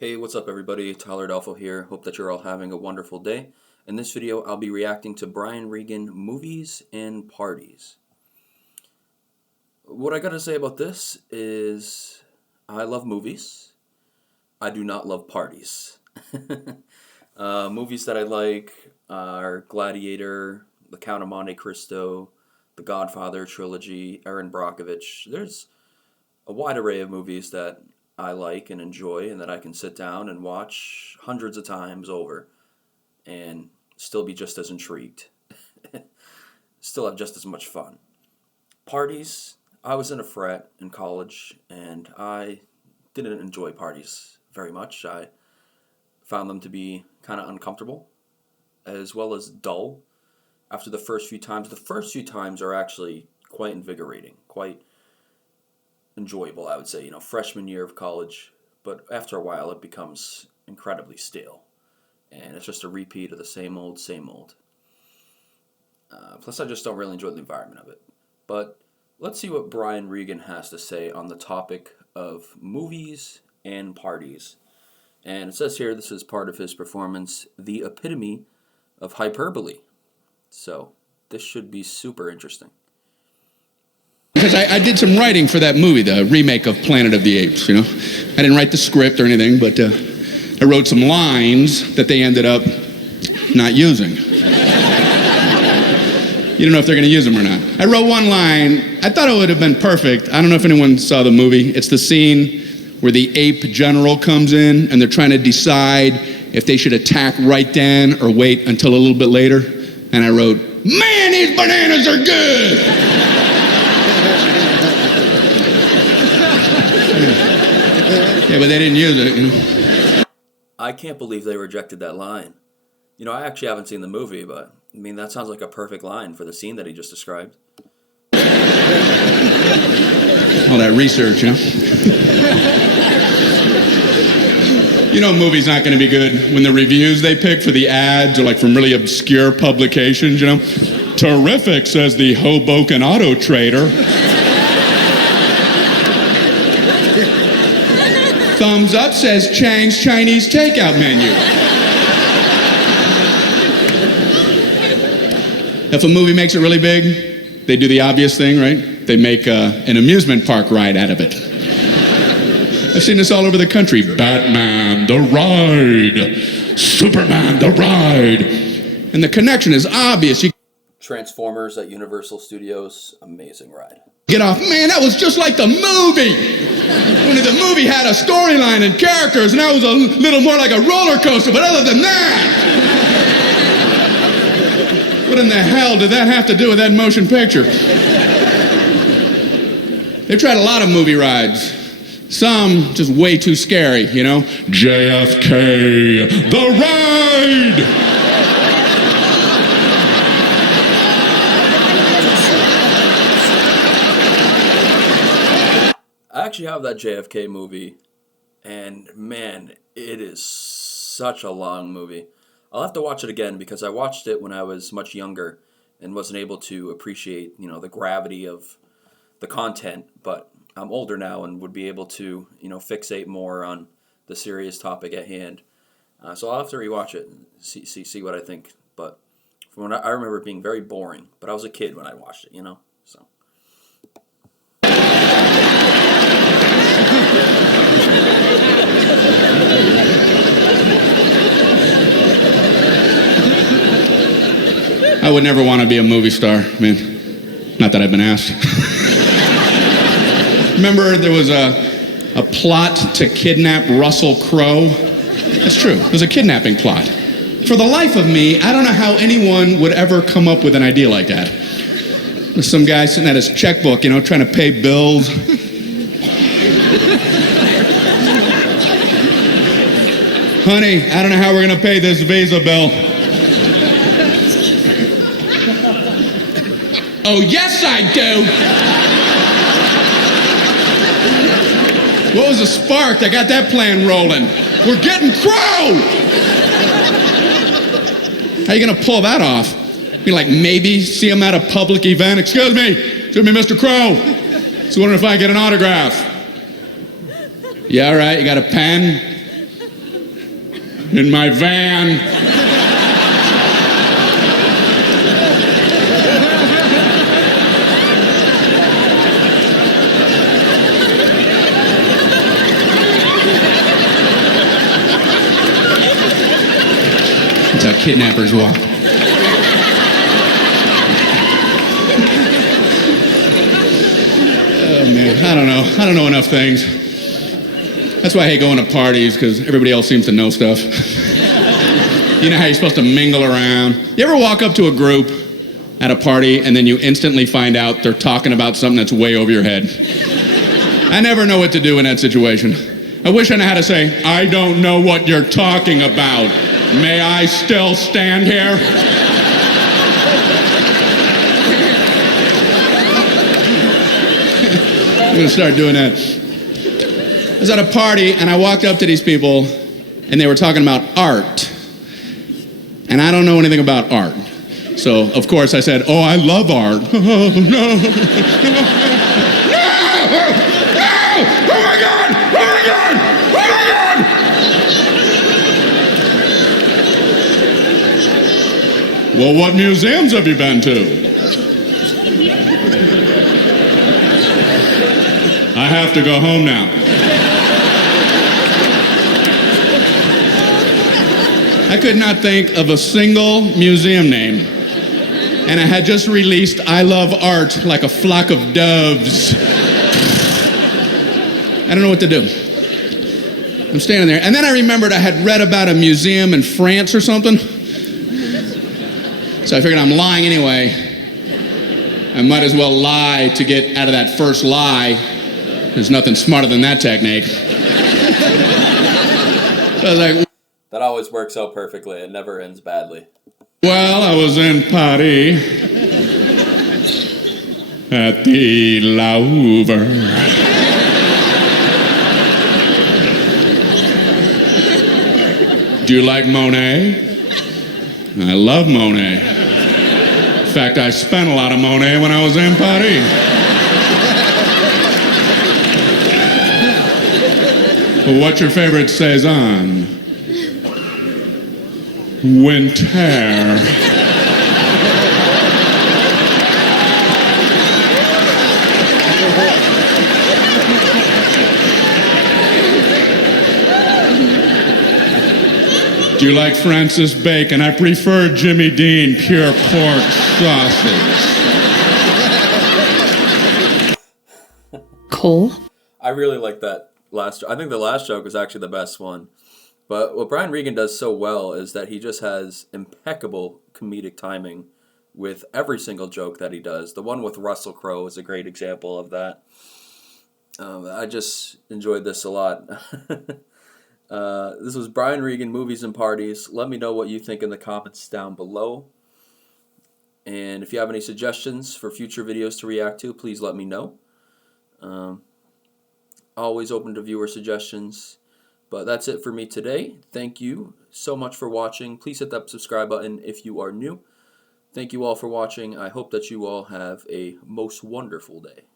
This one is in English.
Hey, what's up everybody? Tyler Adolfo here. Hope that you're all having a wonderful day. In this video, I'll be reacting to Brian Regan movies and parties. What I gotta say about this is I love movies. I do not love parties. Movies that I like are Gladiator, The Count of Monte Cristo, The Godfather trilogy, Erin Brockovich. There's a wide array of movies that I like and enjoy and that I can sit down and watch hundreds of times over and still be just as intrigued. Still have just as much fun. Parties, I was in a frat in college and I didn't enjoy parties very much. I found them to be kind of uncomfortable as well as dull after the first few times. The first few times are actually quite invigorating, quite enjoyable, I would say, freshman year of college, but after a while it becomes incredibly stale, and it's just a repeat of the same old, same old. Plus, I just don't really enjoy the environment of it. But let's see what Brian Regan has to say on the topic of movies and parties. And it says here, this is part of his performance, The Epitome of Hyperbole. So, this should be super interesting. Because I did some writing for that movie, the remake of Planet of the Apes, I didn't write the script or anything, but I wrote some lines that they ended up not using. You don't know if they're going to use them or not. I wrote one line. I thought it would have been perfect. I don't know if anyone saw the movie. It's the scene where the ape general comes in and they're trying to decide if they should attack right then or wait until a little bit later. And I wrote, "Man, these bananas are good!" Yeah, but they didn't use it, I can't believe they rejected that line. I actually haven't seen the movie, but that sounds like a perfect line for the scene that he just described. All that research, a movie's not going to be good when the reviews they pick for the ads are like from really obscure publications, Terrific, says the Hoboken Auto Trader. Thumbs up, says Chang's Chinese takeout menu. If a movie makes it really big, they do the obvious thing, right? They make an amusement park ride out of it. I've seen this all over the country. Batman, the ride. Superman, the ride. And the connection is obvious. Transformers at Universal Studios, amazing ride. Get off, man, that was just like the movie. Only the movie had a storyline and characters, and that was a little more like a roller coaster, but other than that, what in the hell did that have to do with that motion picture? They've tried a lot of movie rides. Some just way too scary, JFK, the ride! I actually have that JFK movie, and man, it is such a long movie. I'll have to watch it again because I watched it when I was much younger and wasn't able to appreciate, the gravity of the content, but I'm older now and would be able to, fixate more on the serious topic at hand. So I'll have to rewatch it and see what I think. But from what I remember it being very boring, but I was a kid when I watched it, so. I would never want to be a movie star. Not that I've been asked. Remember there was a plot to kidnap Russell Crowe? That's true. It was a kidnapping plot. For the life of me, I don't know how anyone would ever come up with an idea like that. There's some guy sitting at his checkbook, trying to pay bills. Honey, I don't know how we're going to pay this Visa bill. Oh, yes, I do. What was the spark that got that plan rolling? We're getting Crow! How are you going to pull that off? Maybe see him at a public event. Excuse me, Mr. Crow. Just wondering if I get an autograph. Yeah, all right, you got a pen? in my van. That's how kidnappers walk. Oh man, I don't know enough things. That's why I hate going to parties, because everybody else seems to know stuff. You know how you're supposed to mingle around. You ever walk up to a group at a party and then you instantly find out they're talking about something that's way over your head? I never know what to do in that situation. I wish I knew how to say, I don't know what you're talking about. May I still stand here? I'm going to start doing that. I was at a party and I walked up to these people and they were talking about art. And I don't know anything about art. So, of course, I said, oh, I love art. Oh, no. No! No! Oh, my God! Oh, my God! Oh, my God! Well, what museums have you been to? I have to go home now. I could not think of a single museum name, and I had just released I Love Art like a flock of doves. I don't know what to do. I'm standing there, and then I remembered I had read about a museum in France or something. So I figured I'm lying anyway. I might as well lie to get out of that first lie. There's nothing smarter than that technique. So I was like, That always works out perfectly. It never ends badly. well, I was in Paris at the Louvre. Do you like Monet? I love Monet. In fact, I spent a lot of Monet when I was in Paris. Well, what's your favorite Cézanne? Winter. Do you like Francis Bacon? I prefer Jimmy Dean pure pork sausage. Cole? I really like that last. I think the last joke was actually the best one. But what Brian Regan does so well is that he just has impeccable comedic timing with every single joke that he does. The one with Russell Crowe is a great example of that. I just enjoyed this a lot. This was Brian Regan, Movies and Parties. Let me know what you think in the comments down below. And if you have any suggestions for future videos to react to, please let me know. Always open to viewer suggestions. But that's it for me today. Thank you so much for watching. Please hit that subscribe button if you are new. Thank you all for watching. I hope that you all have a most wonderful day.